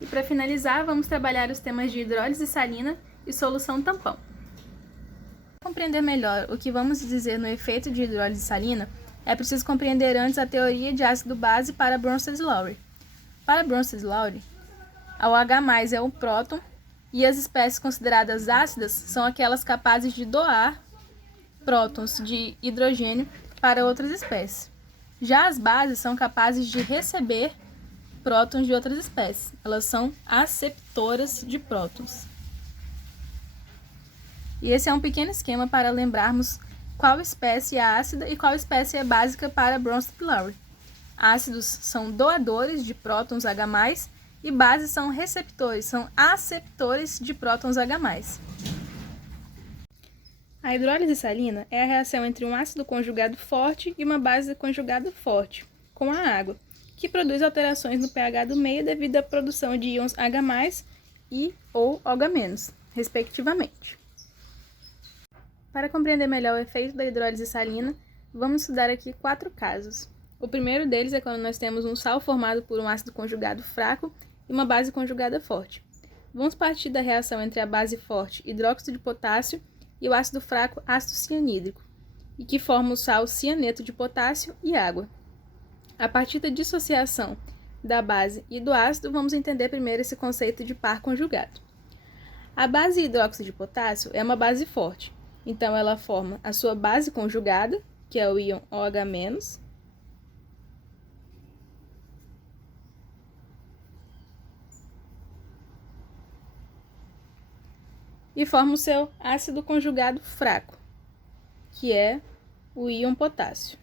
E para finalizar, vamos trabalhar os temas de hidrólise salina e solução tampão. Para compreender melhor o que vamos dizer no efeito de hidrólise salina, é preciso compreender antes a teoria de ácido-base para Bronsted-Lowry. Para Bronsted-Lowry, o H+ é o próton e as espécies consideradas ácidas são aquelas capazes de doar prótons de hidrogênio para outras espécies. Já as bases são capazes de receber prótons de outras espécies. Elas são aceptoras de prótons. E esse é um pequeno esquema para lembrarmos qual espécie é ácida e qual espécie é básica para Bronsted-Lowry. Ácidos são doadores de prótons H+, e bases são receptores, são aceptores de prótons H+. A hidrólise salina é a reação entre um ácido conjugado forte e uma base conjugada forte, com a água, que produz alterações no pH do meio devido à produção de íons H+ e ou OH-, respectivamente. Para compreender melhor o efeito da hidrólise salina, vamos estudar aqui 4 casos. O primeiro deles é quando nós temos um sal formado por um ácido conjugado fraco e uma base conjugada forte. Vamos partir da reação entre a base forte, hidróxido de potássio, e o ácido fraco, ácido cianídrico, e que forma o sal cianeto de potássio e água. A partir da dissociação da base e do ácido, vamos entender primeiro esse conceito de par conjugado. A base hidróxido de potássio é uma base forte, então ela forma a sua base conjugada, que é o íon OH-, e forma o seu ácido conjugado fraco, que é o íon potássio.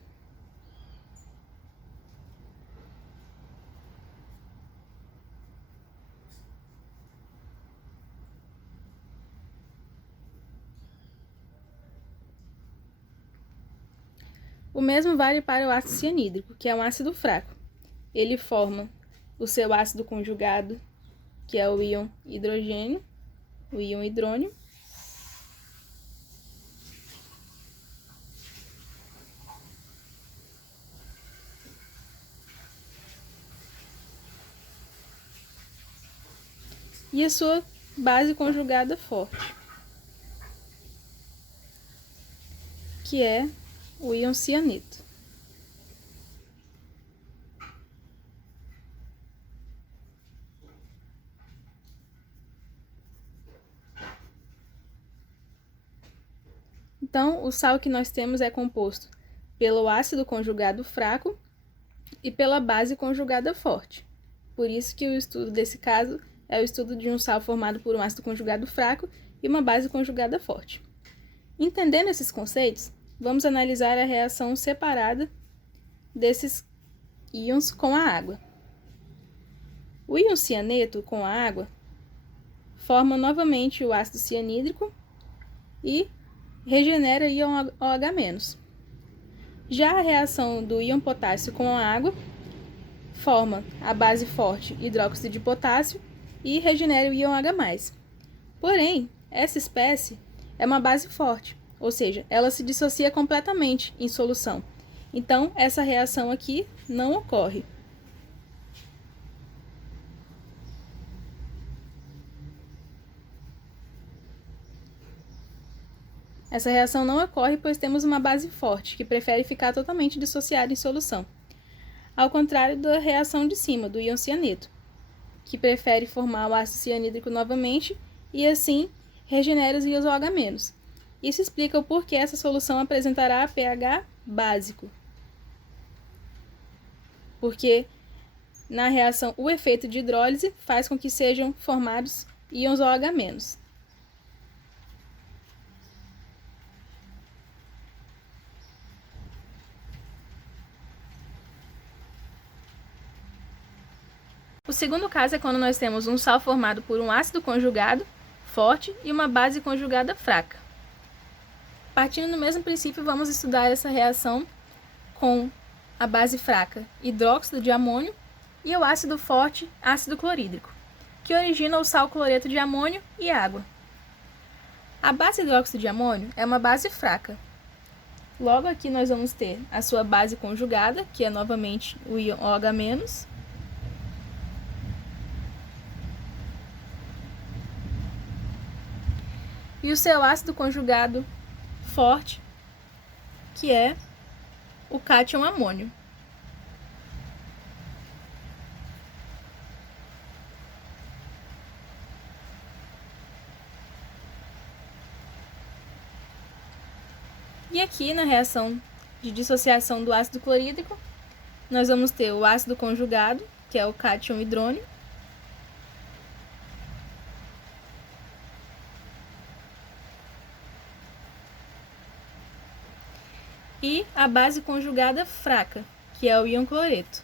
O mesmo vale para o ácido cianídrico, que é um ácido fraco. Ele forma o seu ácido conjugado, que é o íon hidrogênio, o íon hidrônio, e a sua base conjugada forte, que é o íon cianeto. Então, o sal que nós temos é composto pelo ácido conjugado fraco e pela base conjugada forte. Por isso que o estudo desse caso é o estudo de um sal formado por um ácido conjugado fraco e uma base conjugada forte. Entendendo esses conceitos, vamos analisar a reação separada desses íons com a água. O íon cianeto com a água forma novamente o ácido cianídrico e regenera íon OH-. Já a reação do íon potássio com a água forma a base forte hidróxido de potássio e regenera o íon H+. Porém, essa espécie é uma base forte, ou seja, ela se dissocia completamente em solução. Então, essa reação aqui não ocorre. Essa reação não ocorre pois temos uma base forte, que prefere ficar totalmente dissociada em solução. Ao contrário da reação de cima, do íon cianeto, que prefere formar o ácido cianídrico novamente e assim regenera os íons OH-. Isso explica o porquê essa solução apresentará pH básico. Porque na reação o efeito de hidrólise faz com que sejam formados íons OH-. O segundo caso é quando nós temos um sal formado por um ácido conjugado forte e uma base conjugada fraca. Partindo do mesmo princípio, vamos estudar essa reação com a base fraca, hidróxido de amônio, e o ácido forte, ácido clorídrico, que origina o sal cloreto de amônio e água. A base hidróxido de amônio é uma base fraca. Logo aqui nós vamos ter a sua base conjugada, que é novamente o íon OH-, e o seu ácido conjugado forte, que é o cátion amônio. E aqui na reação de dissociação do ácido clorídrico, nós vamos ter o ácido conjugado, que é o cátion hidrônio, e a base conjugada fraca, que é o íon cloreto.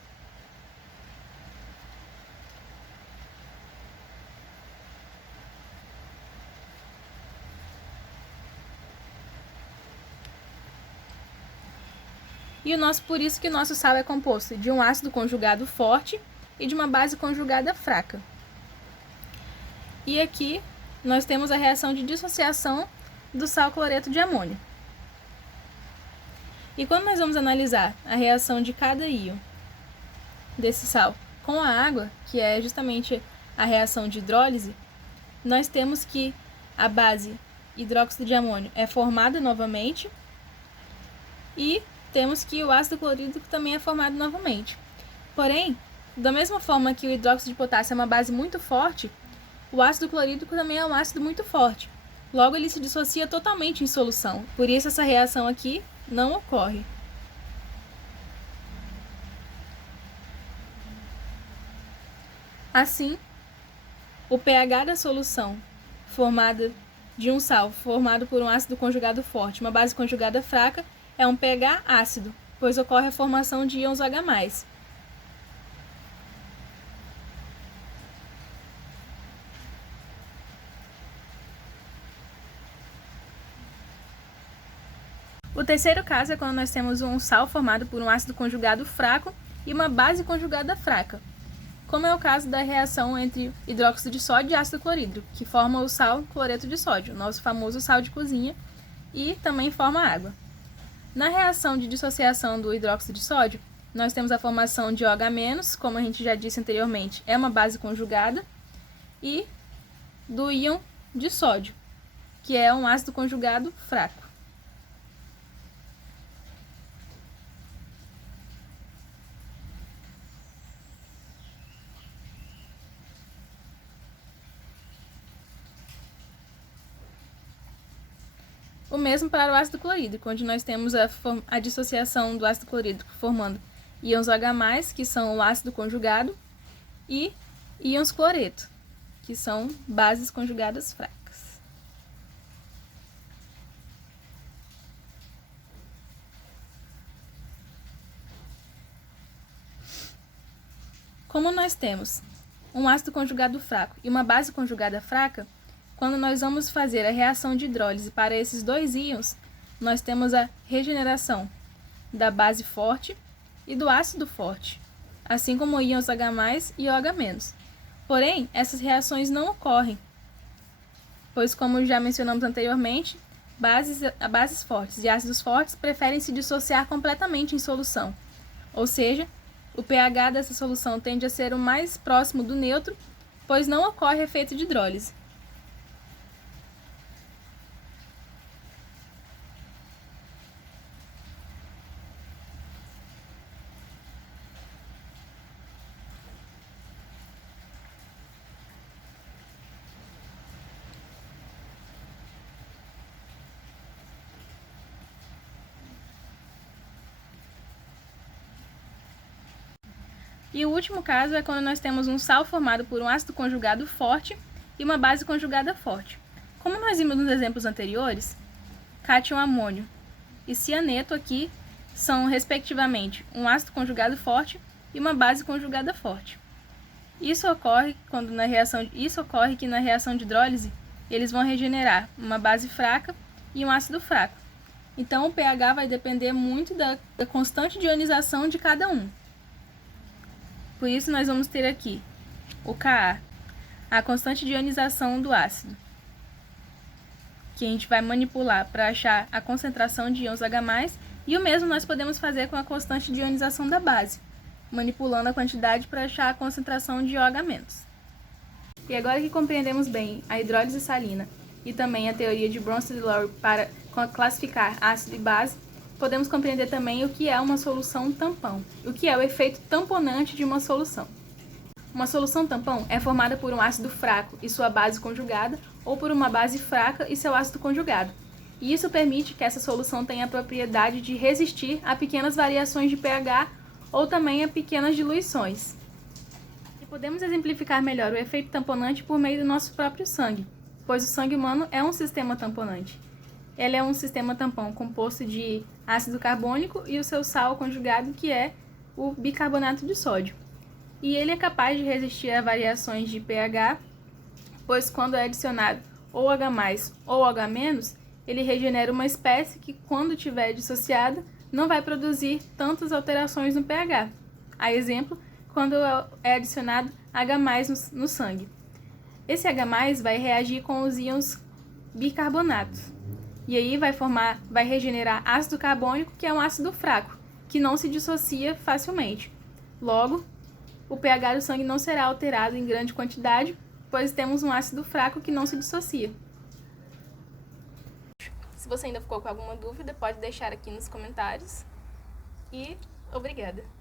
Por isso que o nosso sal é composto de um ácido conjugado forte e de uma base conjugada fraca. E aqui nós temos a reação de dissociação do sal cloreto de amônio. E quando nós vamos analisar a reação de cada íon desse sal com a água, que é justamente a reação de hidrólise, nós temos que a base hidróxido de amônio é formada novamente e temos que o ácido clorídrico também é formado novamente. Porém, da mesma forma que o hidróxido de potássio é uma base muito forte, o ácido clorídrico também é um ácido muito forte. Logo, ele se dissocia totalmente em solução. Por isso, essa reação aqui não ocorre. Assim, o pH da solução formada de um sal formado por um ácido conjugado forte e uma base conjugada fraca é um pH ácido, pois ocorre a formação de íons H+. O terceiro caso é quando nós temos um sal formado por um ácido conjugado fraco e uma base conjugada fraca, como é o caso da reação entre hidróxido de sódio e ácido clorídrico, que forma o sal cloreto de sódio, nosso famoso sal de cozinha, e também forma água. Na reação de dissociação do hidróxido de sódio, nós temos a formação de OH-, como a gente já disse anteriormente, é uma base conjugada, e do íon de sódio, que é um ácido conjugado fraco. O mesmo para o ácido clorídrico, onde nós temos a dissociação do ácido clorídrico formando íons H+, que são o ácido conjugado, e íons cloreto, que são bases conjugadas fracas. Como nós temos um ácido conjugado fraco e uma base conjugada fraca, quando nós vamos fazer a reação de hidrólise para esses dois íons, nós temos a regeneração da base forte e do ácido forte, assim como íons H+ e OH-. Porém, essas reações não ocorrem, pois, como já mencionamos anteriormente, bases fortes e ácidos fortes preferem se dissociar completamente em solução, ou seja, o pH dessa solução tende a ser o mais próximo do neutro, pois não ocorre efeito de hidrólise. E o último caso é quando nós temos um sal formado por um ácido conjugado forte e uma base conjugada forte. Como nós vimos nos exemplos anteriores, cátion amônio e cianeto aqui são, respectivamente, um ácido conjugado forte e uma base conjugada forte. Isso ocorre que na reação de hidrólise eles vão regenerar uma base fraca e um ácido fraco. Então o pH vai depender muito da constante de ionização de cada um. Por isso, nós vamos ter aqui o Ka, a constante de ionização do ácido, que a gente vai manipular para achar a concentração de íons H+, e o mesmo nós podemos fazer com a constante de ionização da base, manipulando a quantidade para achar a concentração de OH-. E agora que compreendemos bem a hidrólise salina e também a teoria de Bronsted-Lowry para classificar ácido e base, podemos compreender também o que é uma solução tampão, o que é o efeito tamponante de uma solução. Uma solução tampão é formada por um ácido fraco e sua base conjugada, ou por uma base fraca e seu ácido conjugado. E isso permite que essa solução tenha a propriedade de resistir a pequenas variações de pH ou também a pequenas diluições. E podemos exemplificar melhor o efeito tamponante por meio do nosso próprio sangue, pois o sangue humano é um sistema tamponante. Ele é um sistema tampão composto de ácido carbônico e o seu sal conjugado, que é o bicarbonato de sódio. E ele é capaz de resistir a variações de pH, pois quando é adicionado ou H+, ou H-, ele regenera uma espécie que, quando estiver dissociada, não vai produzir tantas alterações no pH. A exemplo, quando é adicionado H+ no sangue. Esse H+ vai reagir com os íons bicarbonatos. E aí vai regenerar ácido carbônico, que é um ácido fraco, que não se dissocia facilmente. Logo, o pH do sangue não será alterado em grande quantidade, pois temos um ácido fraco que não se dissocia. Se você ainda ficou com alguma dúvida, pode deixar aqui nos comentários. E obrigada!